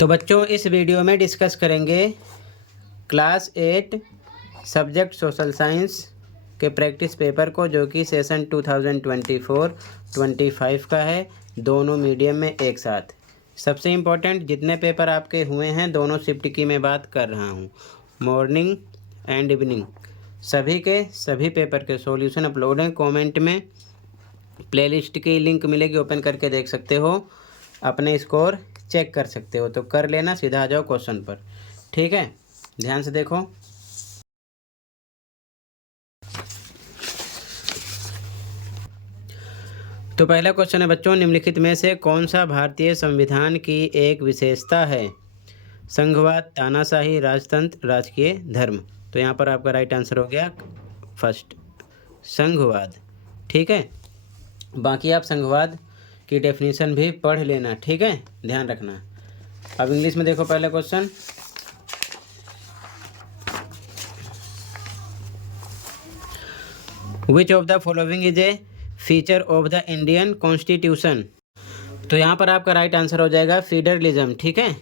तो बच्चों इस वीडियो में डिस्कस करेंगे क्लास 8 सब्जेक्ट सोशल साइंस के प्रैक्टिस पेपर को, जो कि सेशन 2024-25 का है, दोनों मीडियम में एक साथ। सबसे इम्पोर्टेंट जितने पेपर आपके हुए हैं दोनों शिफ्ट की मैं बात कर रहा हूँ, मॉर्निंग एंड इवनिंग, सभी के सभी पेपर के सॉल्यूशन अपलोड हैं। कमेंट में प्लेलिस्ट की लिंक मिलेगी, ओपन करके देख सकते हो, अपने स्कोर चेक कर सकते हो। तो कर लेना, सीधा आ जाओ क्वेश्चन पर। ठीक है, ध्यान से देखो। तो पहला क्वेश्चन है बच्चों, निम्नलिखित में से कौन सा भारतीय संविधान की एक विशेषता है? संघवाद, तानाशाही, राजतंत्र, राजकीय धर्म। तो यहाँ पर आपका राइट आंसर हो गया फर्स्ट, संघवाद। ठीक है, बाकी आप संघवाद की डेफिनेशन भी पढ़ लेना। ठीक है, ध्यान रखना। अब इंग्लिश में देखो पहला question. Which of the following is a feature of the Indian constitution? तो यहाँ पर आपका राइट आंसर हो जाएगा फेडरलिज्म। ठीक है,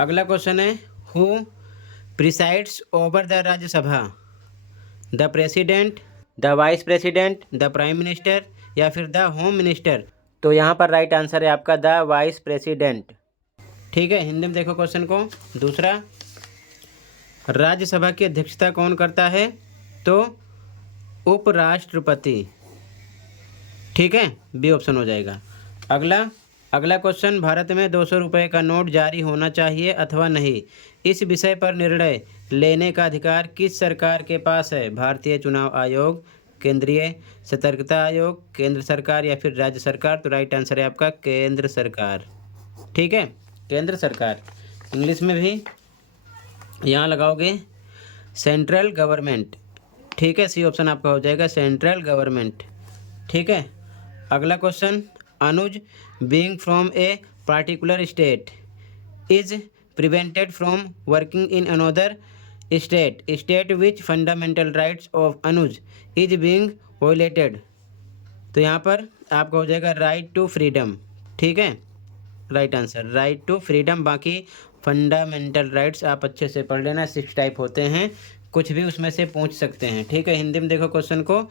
अगला क्वेश्चन है, who presides over the Rajya Sabha? The president, the vice president, the prime minister या फिर द होम मिनिस्टर? तो यहाँ पर राइट आंसर है आपका द वाइस प्रेसिडेंट। ठीक है, हिंदी में देखो क्वेश्चन को। दूसरा, राज्यसभा की अध्यक्षता कौन करता है? तो उपराष्ट्रपति। ठीक है, बी ऑप्शन हो जाएगा। अगला क्वेश्चन, भारत में 200 रुपये का नोट जारी होना चाहिए अथवा नहीं, इस विषय पर निर्णय लेने का अधिकार किस सरकार के पास है? भारतीय चुनाव आयोग, केंद्रीय सतर्कता आयोग, केंद्र सरकार या फिर राज्य सरकार? तो राइट आंसर है आपका केंद्र सरकार। ठीक है, केंद्र सरकार। इंग्लिश में भी यहाँ लगाओगे सेंट्रल गवर्नमेंट। ठीक है, सी ऑप्शन आपका हो जाएगा सेंट्रल गवर्नमेंट। ठीक है, अगला question, Anuj being from a particular state is prevented from working in another state which fundamental rights of Anuj is being violated? तो यहाँ पर आपका हो जाएगा राइट टू फ्रीडम। ठीक है, right answer right to freedom. बाकी फंडामेंटल राइट्स आप अच्छे से पढ़ लेना, 6 टाइप होते हैं, कुछ भी उसमें से पूछ सकते हैं। ठीक है, हिंदी में देखो क्वेश्चन को,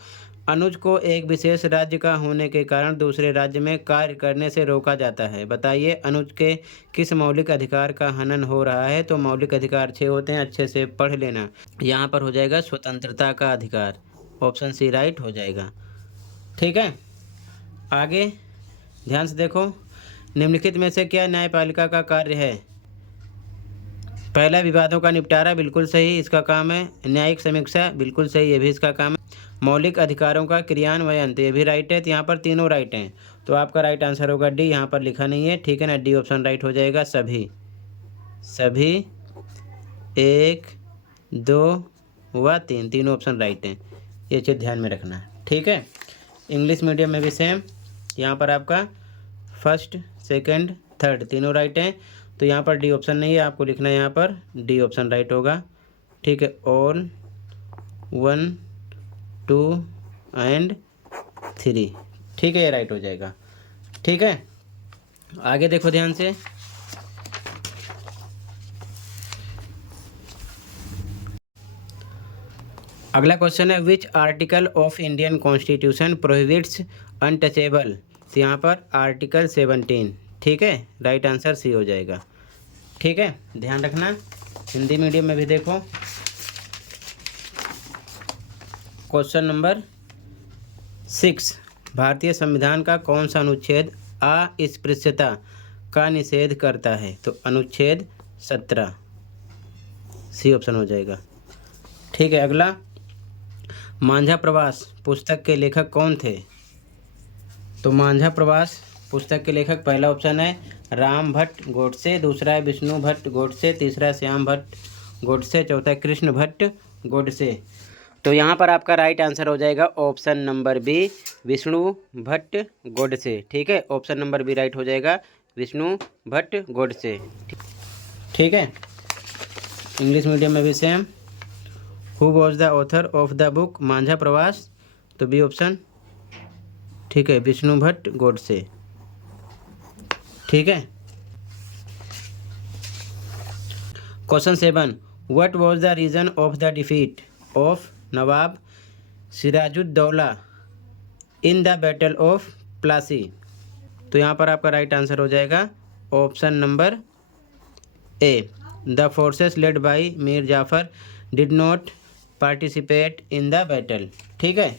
अनुज को एक विशेष राज्य का होने के कारण दूसरे राज्य में कार्य करने से रोका जाता है, बताइए अनुज के किस मौलिक अधिकार का हनन हो रहा है? तो मौलिक अधिकार 6 होते हैं, अच्छे से पढ़ लेना। यहाँ पर हो जाएगा स्वतंत्रता का अधिकार, ऑप्शन सी राइट हो जाएगा। ठीक है, आगे ध्यान से देखो, निम्नलिखित में से क्या न्यायपालिका का कार्य है? पहला, विवादों का निपटारा, बिल्कुल सही, इसका काम है। न्यायिक समीक्षा, बिल्कुल सही, ये भी इसका काम है। मौलिक अधिकारों का क्रियान्वयन, तो ये भी राइट है। तो यहाँ पर तीनों राइट हैं, तो आपका राइट आंसर होगा डी, यहाँ पर लिखा नहीं है। ठीक है ना, डी ऑप्शन राइट हो जाएगा। सभी 1, 2 व 3, तीनों ऑप्शन राइट हैं, ये चीज़ ध्यान में रखना। ठीक है, इंग्लिश मीडियम में भी सेम, यहाँ पर आपका फर्स्ट, सेकंड, थर्ड तीनों राइट हैं। तो यहाँ पर डी ऑप्शन नहीं है, आपको लिखना है यहाँ पर डी ऑप्शन राइट होगा। ठीक है, ऑल, 1, 2 एंड 3। ठीक है, ये राइट हो जाएगा। ठीक है, आगे देखो ध्यान से। अगला क्वेश्चन है, which article of Indian constitution prohibits untouchable? तो यहाँ पर आर्टिकल 17। ठीक है, राइट आंसर सी हो जाएगा। ठीक है, ध्यान रखना। हिंदी मीडियम में भी देखो, क्वेश्चन नंबर 6, भारतीय संविधान का कौन सा अनुच्छेद अस्पृश्यता का निषेध करता है? तो अनुच्छेद 17, सी ऑप्शन हो जाएगा। ठीक है, अगला, मांझा प्रवास पुस्तक के लेखक कौन थे? तो मांझा प्रवास पुस्तक के लेखक पहला ऑप्शन है राम भट्ट गोडसे, दूसरा है विष्णु भट्ट गोडसे, तीसरा है श्याम भट्ट गोडसे, चौथा है कृष्ण भट्ट गोडसे। तो यहाँ पर आपका राइट आंसर हो जाएगा option number B, Vishnu Bhatt Godse. ठीक है, ऑप्शन नंबर बी राइट हो जाएगा, विष्णु भट्ट गोडसे। ठीक है, इंग्लिश मीडियम में भी same, who was the author of the book Majha Pravas? तो बी ऑप्शन। ठीक है, विष्णु भट्ट गोडसे। ठीक है, question 7, what was the reason of the defeat of Nawab Sirajuddaula in the battle of Plassey. तो यहाँ पर आपका राइट आंसर हो जाएगा option number A, the forces led by Mir Jafar did not participate in the battle. ठीक है,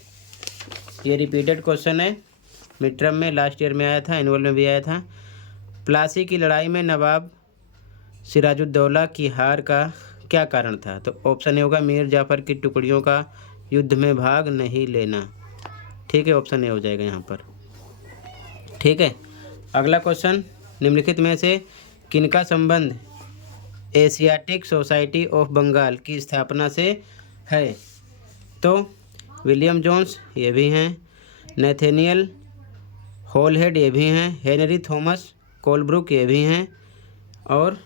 ये रिपीटेड क्वेश्चन है, मिड टर्म में लास्ट ईयर में आया था, एनुअल में भी आया था। प्लासी की लड़ाई में नवाब सिराजुद्दौला की हार का क्या कारण था? तो ऑप्शन ए होगा मीर जाफ़र की टुकड़ियों का युद्ध में भाग नहीं लेना। ठीक है, ऑप्शन ए हो जाएगा यहाँ पर। ठीक है, अगला क्वेश्चन, निम्नलिखित में से किनका संबंध एशियाटिक सोसाइटी ऑफ बंगाल की स्थापना से है? तो विलियम जोन्स ये भी हैं, नेथेनियल हॉलहेड ये भी हैं, हेनरी थॉमस कोलब्रुक ये भी हैं, और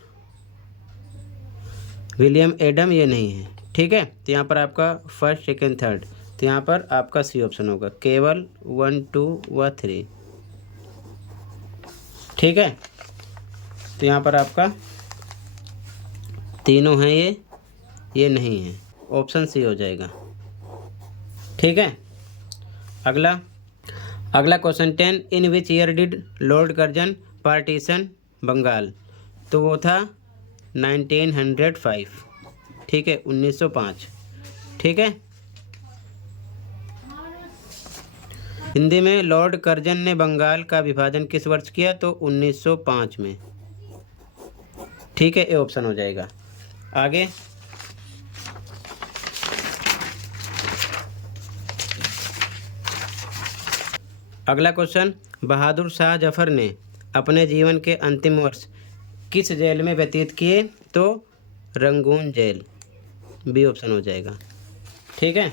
विलियम एडम ये नहीं है। ठीक है, तो यहाँ पर आपका फर्स्ट सेकेंड थर्ड, तो यहाँ पर आपका सी ऑप्शन होगा, केवल 1 2 व 3। ठीक है, तो यहाँ पर आपका तीनों हैं, ये नहीं है, ऑप्शन सी हो जाएगा। ठीक है, अगला question 10, in which year did lord Curzon partition Bengal? तो वो था 1905। ठीक है, 1905। ठीक है, हिंदी में लॉर्ड कर्जन ने बंगाल का विभाजन किस वर्ष किया? तो 1905 में। ठीक है, ये ऑप्शन हो जाएगा। आगे अगला क्वेश्चन, बहादुर शाह जफर ने अपने जीवन के अंतिम वर्ष किस जेल में व्यतीत किए? तो रंगून जेल, बी ऑप्शन हो जाएगा। ठीक है,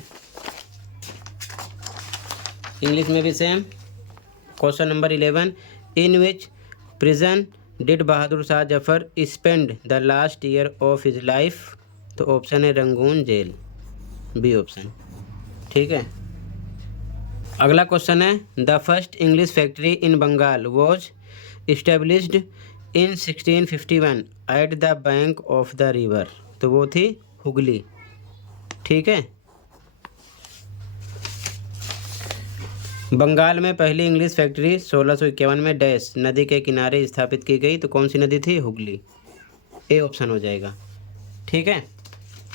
इंग्लिश में भी same. Question number 11, in which prison did Bahadur Shah Zafar spend the last year of his life? तो ऑप्शन है रंगून जेल, बी ऑप्शन। ठीक है, अगला क्वेश्चन है, the first English factory in Bengal was established in 1651 at the bank of the river? तो वो थी हुगली। ठीक है, बंगाल में पहली इंग्लिश फैक्ट्री 1651 में डैश नदी के किनारे स्थापित की गई। तो कौन सी नदी थी? हुगली, ए ऑप्शन हो जाएगा। ठीक है,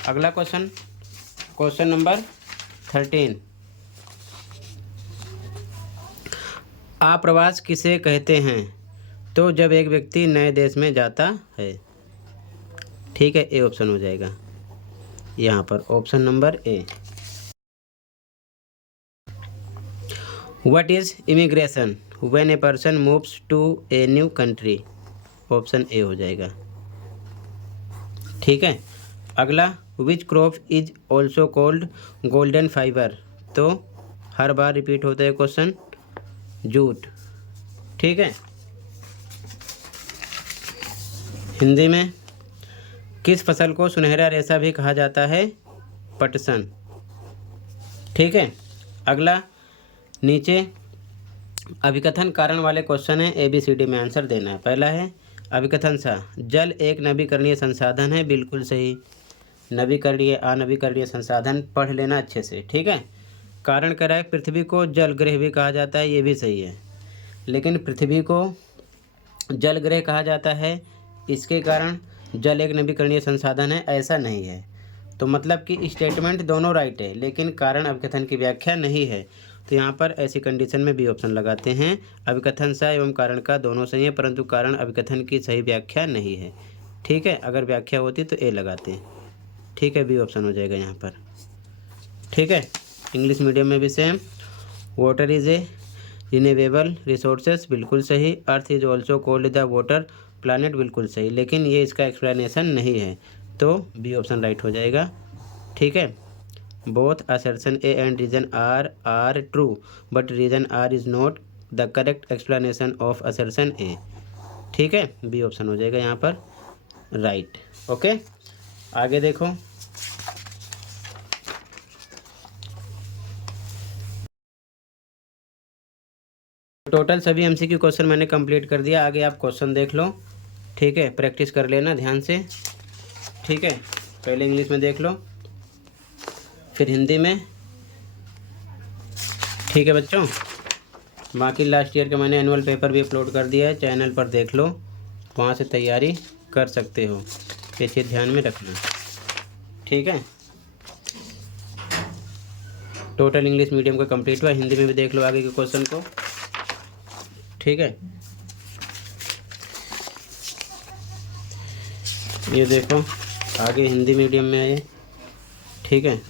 अगला क्वेश्चन, क्वेश्चन नंबर 13, आप्रवास किसे कहते हैं? तो जब एक व्यक्ति नए देश में जाता है। ठीक है, ए ऑप्शन हो जाएगा यहाँ पर, option number A. What is immigration when a person moves to a new country? Option A हो जाएगा। ठीक है, अगला, which crop is also called golden fibre? तो हर बार रिपीट होता है क्वेश्चन, जूट। ठीक है, हिंदी में किस फसल को सुनहरा रेशा भी कहा जाता है? पटसन। ठीक है, अगला, नीचे अभिकथन कारण वाले क्वेश्चन है, ABCD में आंसर देना है। पहला है अभिकथन सा, जल एक नवीकरणीय संसाधन है, बिल्कुल सही। नवीकरणीय अनवीकरणीय संसाधन पढ़ लेना अच्छे से। ठीक है, कारण कह रहा है पृथ्वी को जल ग्रह भी कहा जाता है, ये भी सही है, लेकिन पृथ्वी को जल ग्रह कहा जाता है इसके कारण जल एक नवीकरणीय संसाधन है, ऐसा नहीं है। तो मतलब कि स्टेटमेंट दोनों राइट है, लेकिन कारण अभिकथन की व्याख्या नहीं है। तो यहाँ पर ऐसी कंडीशन में बी ऑप्शन लगाते हैं। अभिकथन सा एवं कारण का दोनों सही है, परंतु कारण अभिकथन की सही व्याख्या नहीं है। ठीक है, अगर व्याख्या होती तो ए लगाते हैं। ठीक है, बी ऑप्शन हो जाएगा यहाँ पर। ठीक है, इंग्लिश मीडियम में भी same, water is a renewable resources, बिल्कुल सही। Earth is also called the water planet, बिल्कुल सही, लेकिन ये इसका एक्सप्लेनेशन नहीं है, तो बी ऑप्शन राइट हो जाएगा। ठीक है, both assertion A and reason are true but reason R is not the correct explanation of assertion A. ठीक है, बी ऑप्शन हो जाएगा यहाँ पर राइट। ओके, आगे देखो, टोटल सभी MCQ क्वेश्चन मैंने कंप्लीट कर दिया। आगे आप क्वेश्चन देख लो। ठीक है, प्रैक्टिस कर लेना ध्यान से। ठीक है, पहले इंग्लिश में देख लो, फिर हिंदी में। ठीक है बच्चों, बाकी लास्ट ईयर का मैंने एनुअल पेपर भी अपलोड कर दिया है, चैनल पर देख लो, वहाँ से तैयारी कर सकते हो। ये चीज़ ध्यान में रखना। ठीक है, टोटल इंग्लिश मीडियम का कंप्लीट हुआ, हिंदी में भी देख लो आगे के क्वेश्चन को। ठीक है, ये देखो आगे हिंदी मीडियम में आए। ठीक है,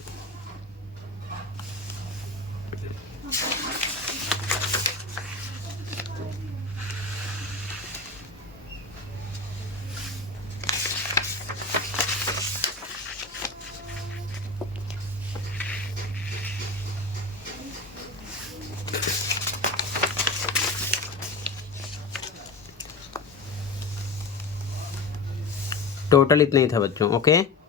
टोटल इतना ही था बच्चों। ओके।